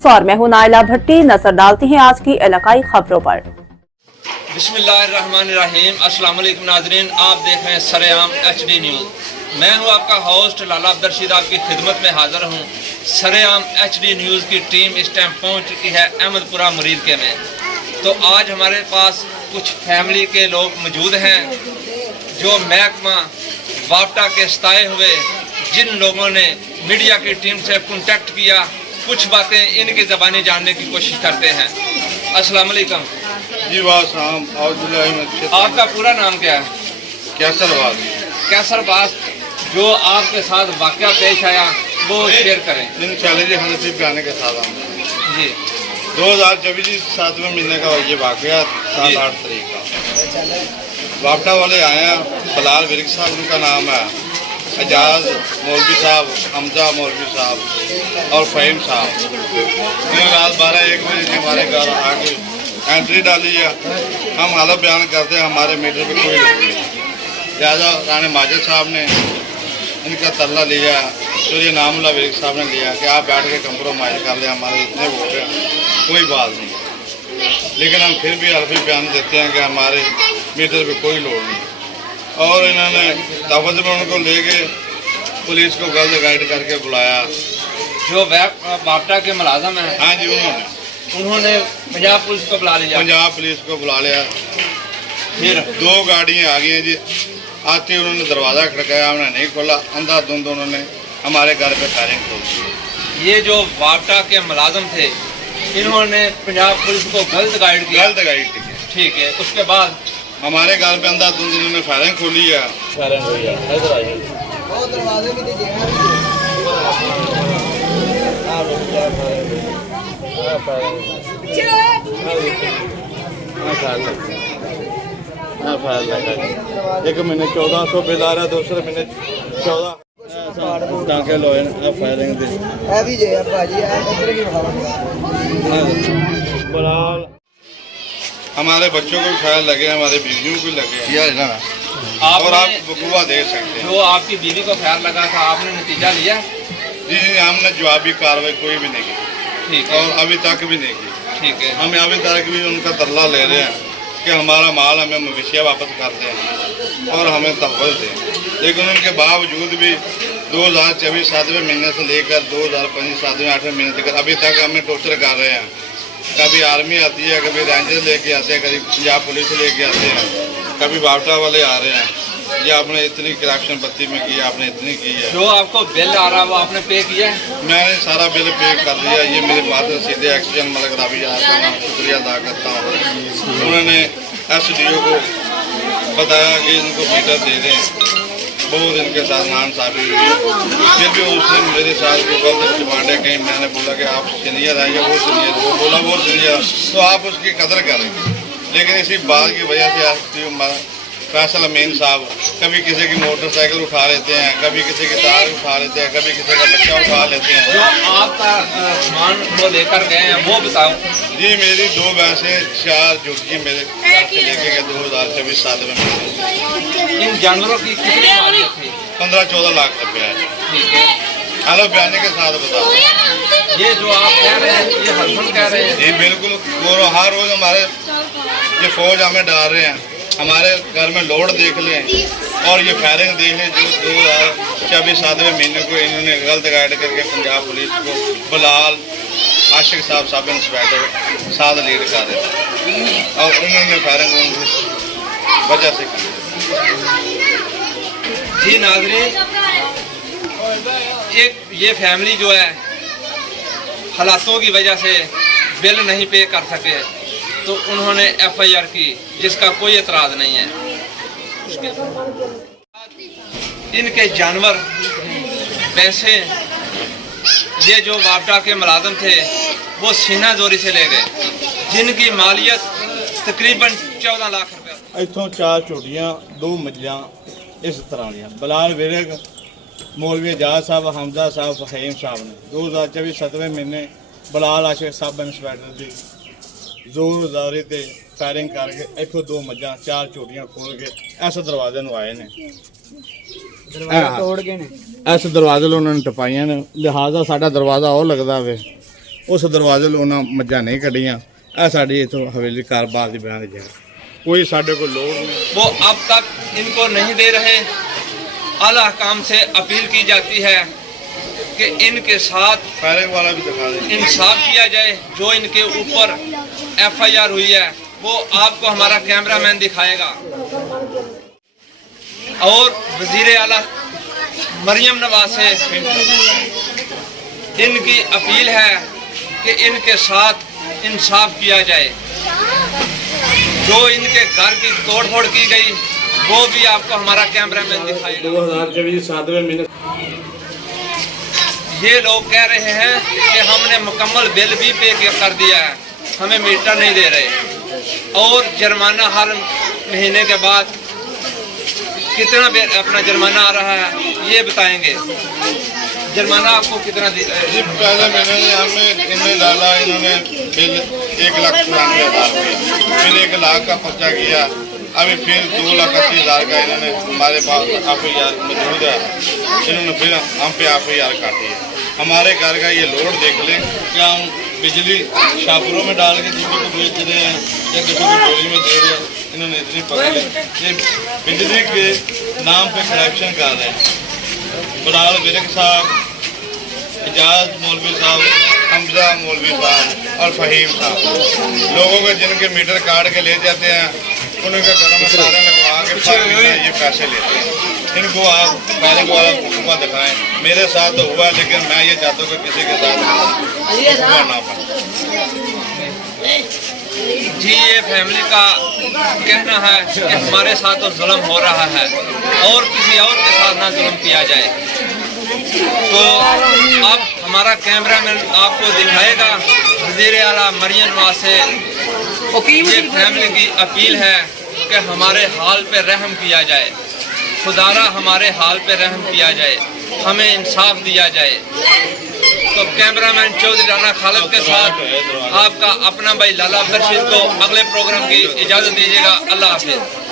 और मैं हूं नाइला भट्टी। नजर डालती हैं आज की इलाकाई खबरों पर। बिस्मिल्लाहिर्रहमानिर्रहीम। अस्सलाम वालेकुम नाज़रीन, आप देख रहे हैं सरेआम HD न्यूज़। मैं हूं आपका होस्ट लाला अब्दुल आपकी खिदमत में हाजिर हूं। सरेआम HD न्यूज़ की टीम इस टाइम पहुंच चुकी है अहमदपुरा मुरीदके में। तो आज हमारे पास कुछ फैमिली के लोग मौजूद हैं जो महकमा वापटा के सताए हुए जिन लोगों ने मीडिया की टीम से कॉन्टेक्ट किया, कुछ बातें इनकी ज़बानी जानने की कोशिश करते हैं। अस्सलाम वालेकुम जी। वाह, आपका पूरा नाम क्या है? कैसर बात जो आपके साथ वाक़या पेश आया वो शेयर करें। इन चैलेंज हनफी बयान के साथ हम जी 2024 7वें महीने का ये वाक़या 7-8 तारीख का वापटा वाले आए हैं। बलाल विरक साहब उनका नाम है, एजाज मौलवी साहब, हमजा मौलवी साहब और फ़हीम साहब। इन्होंने रात 12-1 बजे से हमारे घर आके एंट्री डाली है। हम हालत बयान करते हैं, हमारे मीटर पे कोई लोग नहीं। लिहाजा राना माजिद साहब ने इनका तल्ला लिया, सूर्य नामुल्ला विरक साहब ने लिया कि आप बैठ के कंप्रोमाइज़ कर लें, हमारे इतने वोट हैं, कोई बात नहीं। लेकिन हम फिर भी हल्फी बयान देते हैं कि हमारे मीटर पे कोई लोड नहीं। और इन्होंने तफज में उनको ले गए, पुलिस को गलत गाइड करके बुलाया। जो वापटा के मुलाजम हैं, हाँ जी, उन्होंने पंजाब पुलिस को बुला लिया। पंजाब पुलिस को बुला लिया। फिर 2 गाड़ियाँ आ गई हैं जी। आते उन्होंने दरवाज़ा खड़काया, हमने नहीं खोला। अंधाधुंध उन्होंने हमारे घर पे फायरिंग खोल दी। ये जो वापटा के मुलाजम थे, इन्होंने पंजाब पुलिस को गलत गाइड किया। गलत गाइड की। ठीक है, उसके बाद हमारे घर पे अंधाधुंध उन्होंने फायरिंग खोली है। फायरिंग हुई है। इधर आइए। एक महीने 1400 बिल आ रहा, दूसरे महीने 14 टाँके लोए फायरिंग दे। बलाल हमारे बच्चों को शायद लगे, हमारे बीवियों को लगे। और आप बकुआ दे सकते हैं। जो आपकी बीवी को ख्याल लगा था, आपने नतीजा लिया? जी जी, हमने जवाबी कार्रवाई कोई भी नहीं की। ठीक है, और अभी तक भी नहीं की। ठीक है। हम अभी तक भी उनका तरला ले रहे हैं कि हमारा माल हमें मवेशिया वापस कर दें और हमें तहफ़्फ़ुज़ दें। लेकिन उनके बावजूद भी 2024 7वें महीने से लेकर 2025 7वें 8वें महीने तक अभी तक हमें टॉर्चर कर रहे हैं। कभी आर्मी आती है, कभी रेंजर लेके आते हैं, कभी पंजाब पुलिस लेके आते हैं, कभी वापटा वाले आ रहे हैं। ये आपने इतनी करप्शन बत्ती में की, आपने इतनी की है। जो आपको बिल आ रहा है वो आपने पे किया है? मैंने सारा बिल पे कर दिया। ये मेरे पास सीधे एक्सीजन मलक रावी का नाम शुक्रिया अदा करता हूँ। उन्होंने SDO को बताया कि इनको मीटर दे दें। बहुत इनके साथ नाइंसाफ़ी हुई। फिर भी उसने मेरे साथ को गलत डिमांड है। कहीं मैंने बोला कि आप सीनियर आएंगे, वो सीनियर, वो बोला वो सीनियर, तो आप उसकी कदर करें। लेकिन इसी बात की वजह से SDO फैसल अमीन साहब कभी किसी की मोटरसाइकिल उठा लेते हैं, कभी किसी की तार उठा लेते हैं, कभी किसी का बच्चा उठा लेते हैं। जो आपका सामान वो लेकर गए हैं वो बताओ। जी, मेरी 2 भैंसें 4 जुटकी मेरे घर से लेके गए 2024 7वें महीने। इन जानवरों की कितनी मालियत थी? 15-14 लाख रुपया है। ठीक है, हेलो बयाने के साथ बताओ। ये जो आप कह रहे हैं ये हरफन कह रहे हैं? जी बिल्कुल। वो हर रोज़ हमारे ये फौज हमें डाल रहे हैं। हमारे घर में लोड देख लें और ये फायरिंग देख लें। जो 2024 7वें महीने को इन्होंने गलत गाइड करके पंजाब पुलिस को बलाल आशिक साहब सब इंस्पेक्टर साथ लीड कर रहे थे और उन्होंने फायरिंग उनकी वजह से की। जी नाज़रीन, एक ये फैमिली जो है हालातों की वजह से बिल नहीं पे कर सके, तो उन्होंने FIR की, जिसका कोई एतराज़ नहीं है। इनके जानवर पैसे ये जो वापटा के मुलाजम थे वो सीना जोरी से ले गए, जिनकी मालियत तकरीबन 14 लाख रुपया। इतों 4 ਝੋਟੀਆਂ 2 ਮੱਝਾਂ इस तरह ਦੀਆਂ। बलाल विरक, मौलवी एजाज साहब, हमजा साहब, फ़हीम साहब ने 2024 7वें महीने बलाल आशिक सब इंस्पेक्टर की जोरदारी ते फायरिंग करके इतों 2 मੱਝਾਂ 4 ਝੋਟੀਆਂ खोल के इस दरवाजे ਨੂੰ आए ने। दरवाजा तोड़ के ने इस दरवाजे ਨੂੰ ਉਹਨਾਂ ਨੇ ਟਪਾਈਆਂ ਨੇ। लिहाजा साडा दरवाज़ा ਉਹ लगता वे ਉਸ ਦਰਵਾਜ਼ੇ ਤੋਂ ਉਹਨਾਂ ਮੱਝਾਂ ਨਹੀਂ ਕੱਢੀਆਂ। ਇਹ ਸਾਡੀ ਇੱਥੋਂ ਹਵੇਲੀ ਕਾਰੋਬਾਰ ਦੀ ਬਣਾ ਦੀ ਜਗ੍ਹਾ, ਕੋਈ ਸਾਡੇ ਕੋਲ ਲੋੜ ਨਹੀਂ। वो अब तक इनको नहीं दे रहे। आला हकाम से अपील की जाती है कि इनके साथ पैरे वाला भी दिखा दें। इंसाफ किया जाए। जो इनके ऊपर FIR हुई है वो आपको हमारा कैमरामैन दिखाएगा। और वजीर आला मरियम नवाज से इनकी अपील है कि इनके साथ इंसाफ किया जाए। जो इनके घर की तोड़ फोड़ की गई वो भी आपको हमारा कैमरामैन दिखाएगा। 2024 7वें महीने ये लोग कह रहे हैं कि हमने मुकम्मल बिल भी पे कर दिया है, हमें मीटर नहीं दे रहे और जुर्माना हर महीने के बाद कितना अपना जुर्माना आ रहा है ये बताएंगे। जुर्माना आपको कितना जी पहले महीने में हमें इन्हें डाला, इन्होंने बिल 1,94,000 रुपया, फिर 1 लाख का पर्चा किया, अभी फिर 2,80,000 का इन्होंने हमारे पास FIR मौजूद है, इन्होंने फिर हम पे FIR काटी है। हमारे घर का ये लोड देख लें, क्या हम बिजली शापरों में डाल के किसी को बेच रहे हैं या किसी को डोली में दे रहे हैं। इन्होंने इतनी पकड़ ये बिजली के नाम पे करप्शन कर रहे हैं। बलाल विरक साहब, इजाज मौलवी साहब, हमजा मौलवी साहब और फहीम साहब, लोगों के जिनके मीटर काट के ले जाते हैं उनके घरों में सारे लगवा के फर्क में ये पैसे लेते हैं। इनको आप पहले वाला हुक्म दिखाएं। मेरे साथ तो हुआ, लेकिन मैं ये चाहता हूँ कि किसी के साथ हुआ ना पाए। जी ये फैमिली का कहना है कि हमारे साथ तो जुल्म हो रहा है और किसी और के साथ ना जुल्म किया जाए। तो अब हमारा कैमरामैन आपको दिखाएगा। वज़ीर आला मरियम नवाज से ये फैमिली की अपील है कि हमारे हाल पे रहम किया जाए, खुदारा हमारे हाल पे रहम किया जाए, हमें इंसाफ दिया जाए। तो कैमरामैन चौधरी राना खालिद के साथ आपका अपना भाई लाला अब्दुल रशीद को अगले प्रोग्राम की इजाज़त दीजिएगा। अल्लाह हाफिज़।